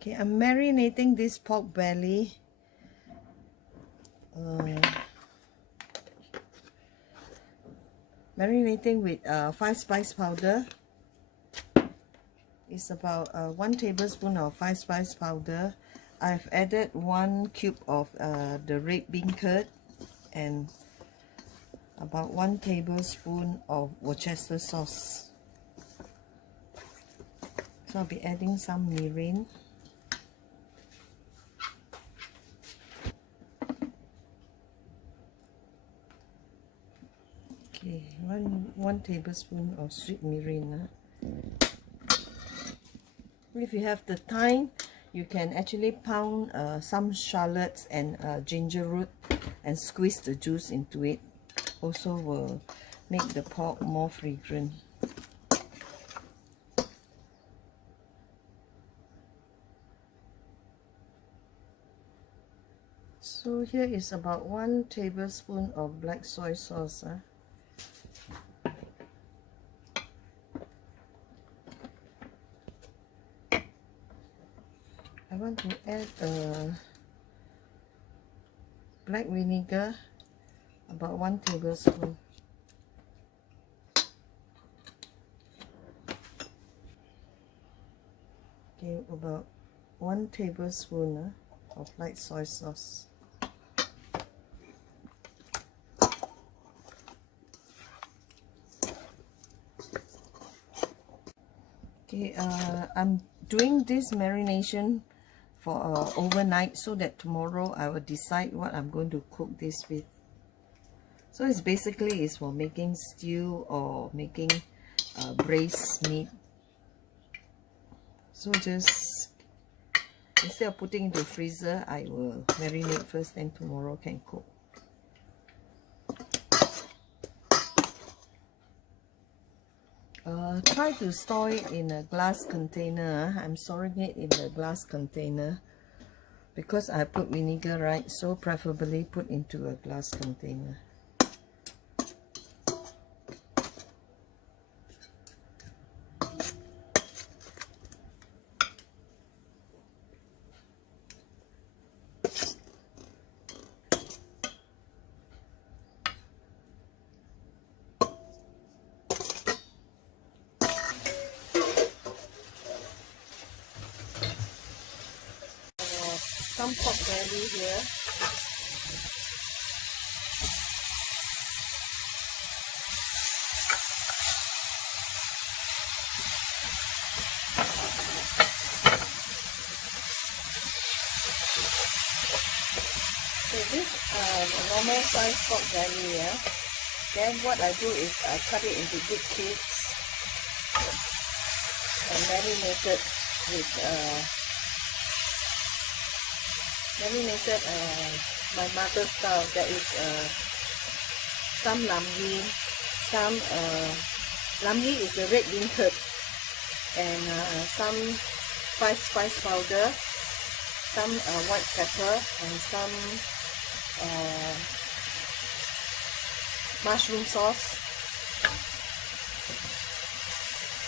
Okay, I'm marinating this pork belly. Marinating with 5 spice powder. It's about 1 tablespoon of 5 spice powder. I've added 1 cube of the red bean curd and about 1 tablespoon of Worcester sauce. So I'll be adding some mirin. Okay, one tablespoon of sweet mirin. If you have the time, you can actually pound some shallots and ginger root and squeeze the juice into it. Also will make the pork more fragrant. So here is about 1 tablespoon of black soy sauce. I want to add black vinegar, about 1 tablespoon. Okay, about 1 tablespoon of light soy sauce. Okay, I'm doing this marination for overnight so that tomorrow I will decide what I'm going to cook this with. So it's basically for making stew or making braised meat. So just instead of putting in the freezer, I will marinate first and tomorrow can cook. Try to store it in a glass container. I'm storing it in the glass container because I put vinegar, right? So preferably put into a glass container. Some pork belly here. So this normal size pork belly, yeah. Then what I do is I cut it into big cubes and marinate it with my mother style. That is some lam yi, some lam yi is the red bean curd, and some 5 spice powder, some white pepper, and some mushroom sauce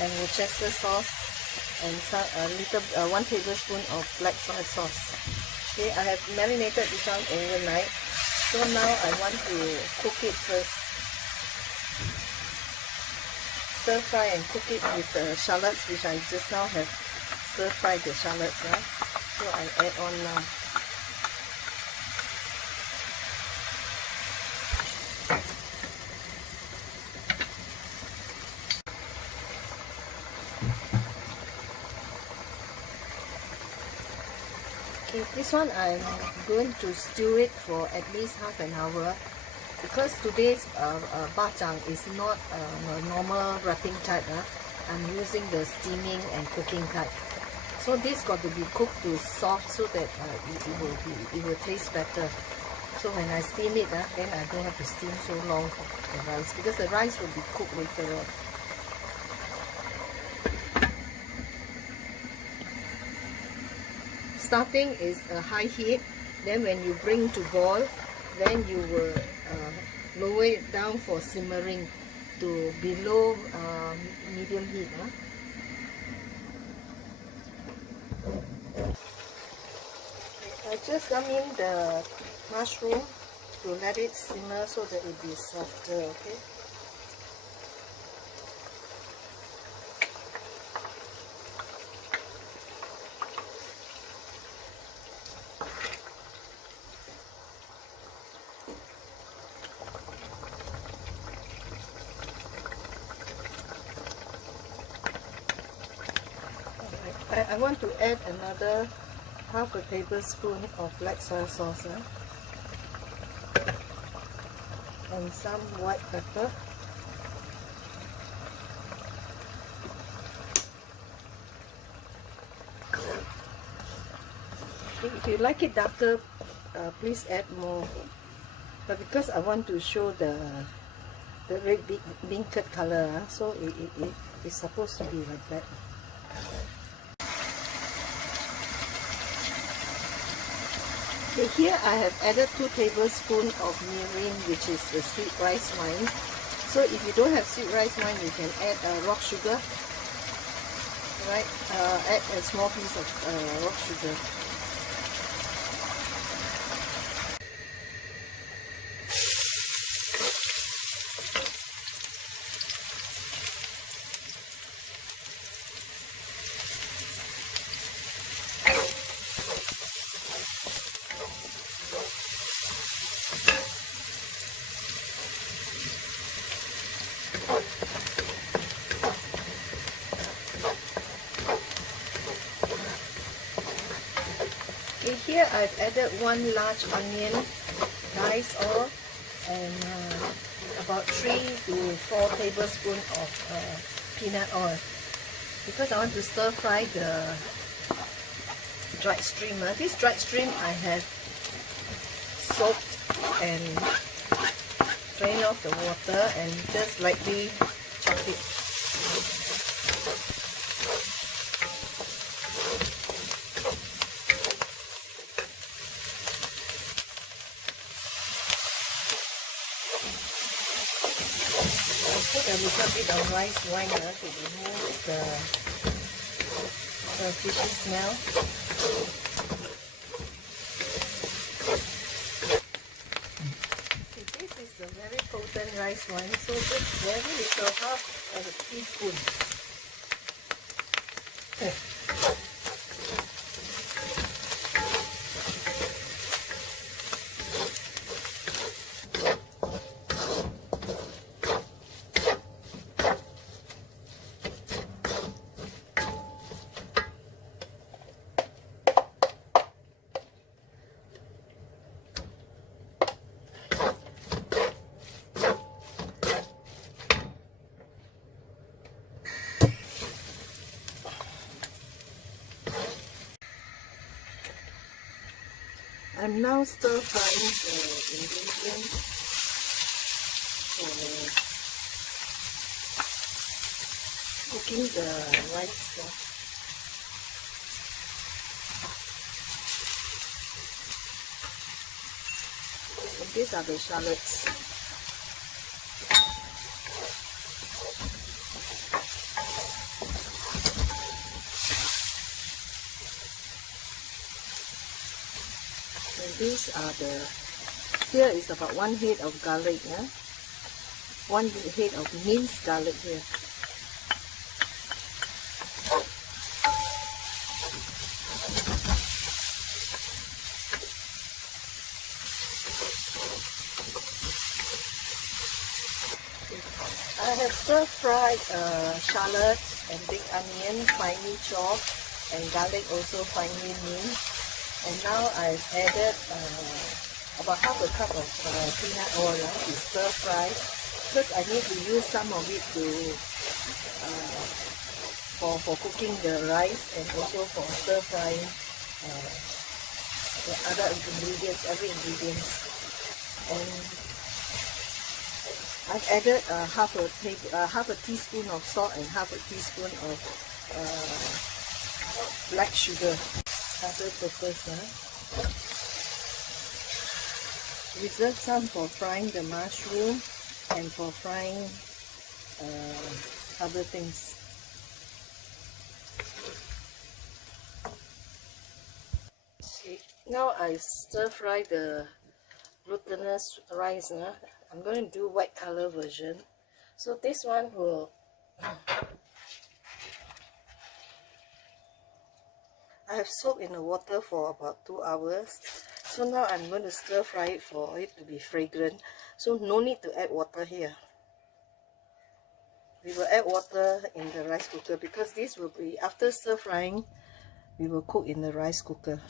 and Worcester sauce, and some 1 tablespoon of black soy sauce. Okay, I have marinated this one overnight, so now I want to cook it first. Stir fry and cook it with the shallots, which I just now have stir fried the shallots. So I add on now. Okay, this one I'm going to stew it for at least half an hour because today's bajang is not a normal wrapping type. I'm using the steaming and cooking type. So this got to be cooked to soft so that it will taste better. So when I steam it, then I don't have to steam so long for the rice because the rice will be cooked later on. Starting is a high heat, then when you bring to boil, then you will lower it down for simmering to below medium heat. Just come in the mushroom to let it simmer so that it be softer, okay? I want to add another half a tablespoon of black soy sauce and some white pepper. If you like it darker, please add more. But because I want to show the red bean curd color, so it's supposed to be like that. Okay, here I have added 2 tablespoons of mirin, which is the sweet rice wine. So if you don't have sweet rice wine, you can add rock sugar. Right, add a small piece of rock sugar. Here I've added 1 large onion, diced oil, and about 3 to 4 tablespoons of peanut oil. Because I want to stir fry the dried shrimp. This dried shrimp I have soaked and drained off the water and just lightly chop it. Put a little bit of rice wine to remove the fishy smell. Okay, this is a very potent rice wine, so just very little, half a teaspoon. I'm now stir frying the ingredients for cooking the rice. And these are the shallots. These are here is about 1 head of garlic, 1 head of minced garlic here. I have stir fried shallots and big onion finely chopped and garlic also finely minced. And now I've added about half a cup of peanut oil to stir fry, because I need to use some of it to for cooking the rice and also for stir frying the other ingredients, every ingredient. And I've added half a teaspoon of salt and half a teaspoon of black sugar. Other purpose. Reserve some for frying the mushroom and for frying other things. Okay. Now I stir fry the glutinous rice. I'm going to do white color version. So this one will I have soaked in the water for about 2 hours. So now I'm going to stir fry it for it to be fragrant. So no need to add water here. We will add water in the rice cooker because this will be, after stir frying, we will cook in the rice cooker.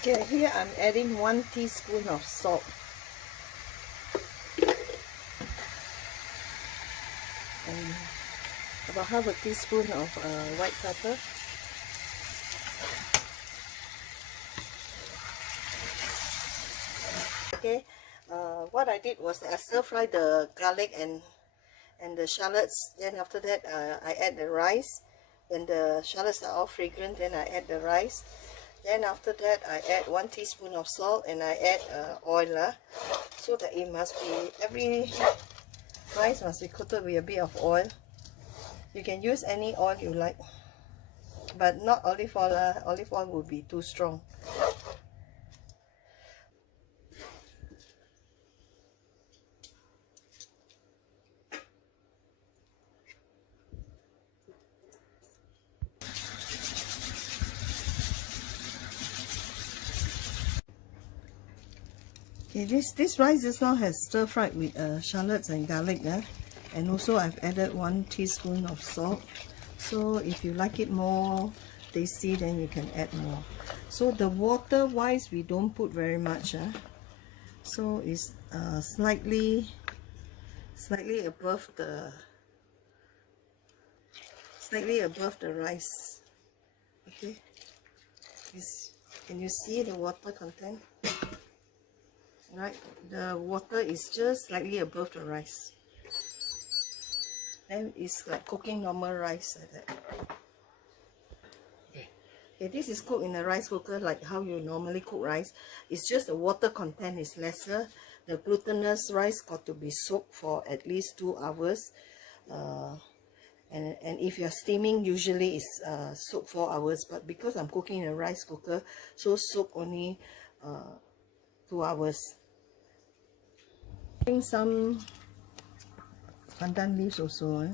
Okay, here I'm adding 1 teaspoon of salt. And about half a teaspoon of white pepper. Okay, what I did was I stir fry the garlic and the shallots. Then after that, I add the rice. When the shallots are all fragrant, then I add the rice. Then after that, I add 1 teaspoon of salt and I add oil. So that it must be, every rice must be coated with a bit of oil. You can use any oil you like, but not olive oil. Olive oil would be too strong. Okay, this rice just now has stir fried with shallots and garlic, and also I've added 1 teaspoon of salt. So if you like it more tasty, then you can add more. So the water wise, we don't put very much. So it's slightly above the rice. Okay, can you see the water content? Right, the water is just slightly above the rice. Then it's like cooking normal rice like that. Okay, this is cooked in a rice cooker like how you normally cook rice. It's just the water content is lesser. The glutinous rice got to be soaked for at least 2 hours. And if you're steaming, usually it's soaked 4 hours. But because I'm cooking in a rice cooker, so soak only 2 hours. Some pandan leaves also.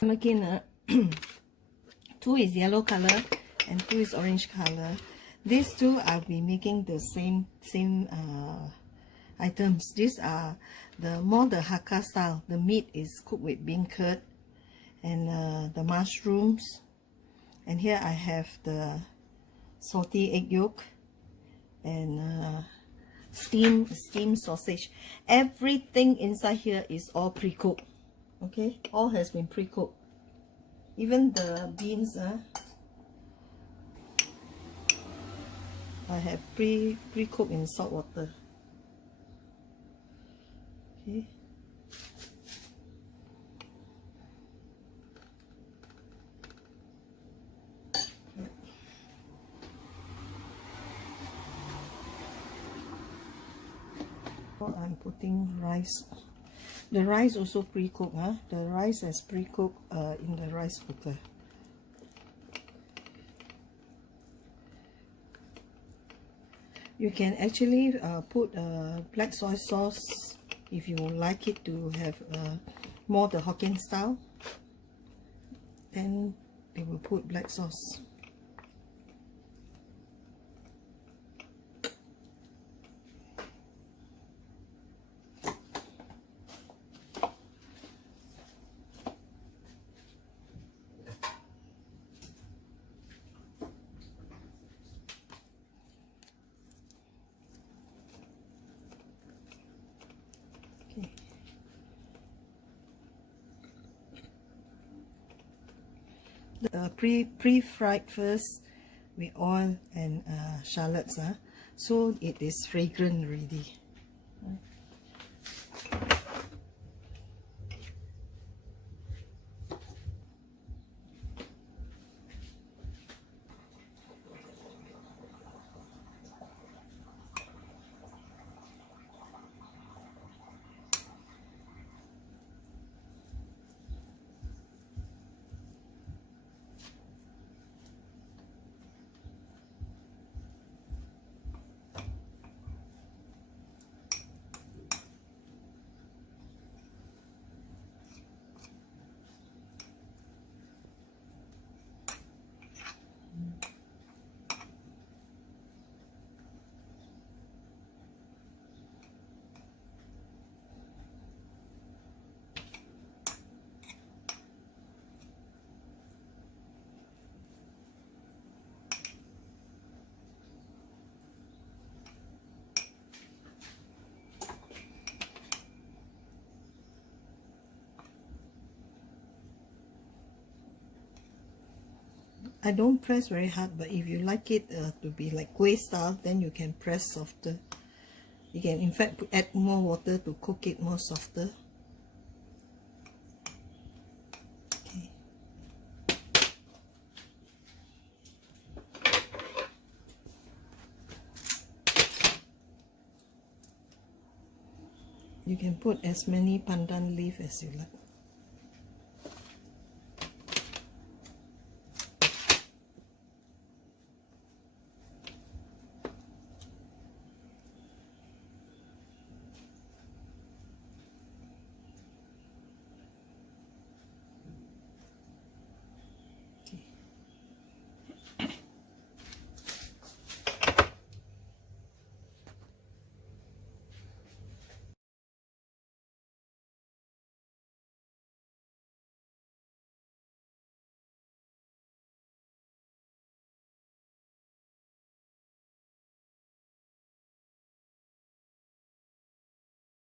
Remekin, 2 is yellow color and 2 is orange color. These 2 I'll be making the same items. These are the Hakka style. The meat is cooked with bean curd and the mushrooms. And here I have the salty egg yolk and steamed sausage. Everything inside here is all pre-cooked. Okay, all has been pre-cooked. Even the beans, I have pre-cooked in salt water. Okay. I'm putting rice. The rice also pre-cooked. The rice is pre-cooked in the rice cooker. You can actually put black soy sauce if you like it to have more the Hokkien style. Then they will put black sauce. pre-fried first with oil and shallots, so it is fragrant already. I don't press very hard, but if you like it to be like kueh style, then you can press softer. You can in fact add more water to cook it more softer. Okay. You can put as many pandan leaf as you like.